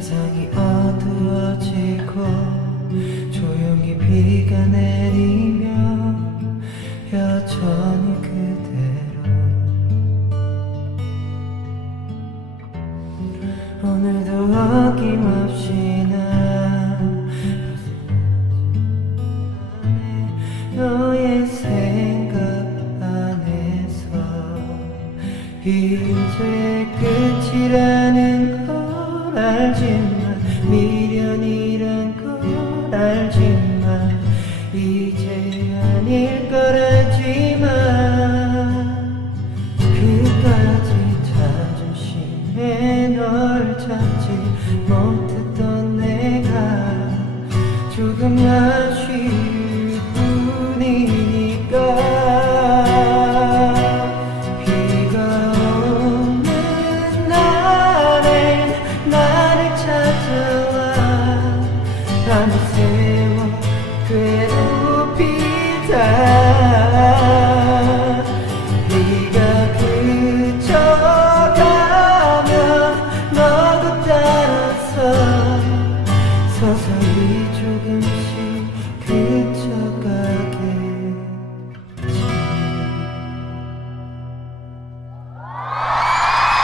세상이 어두워지고 조용히 비가 내리며 여전히 그대로 오늘도 어김없이 난 너의 생각 안에서 이제 끝이라는 걸 알지만 미련이란 걸 알지만 이제 아닐 걸 알지만 그까지 자존심에 널 찾지 못했던 내가 조금만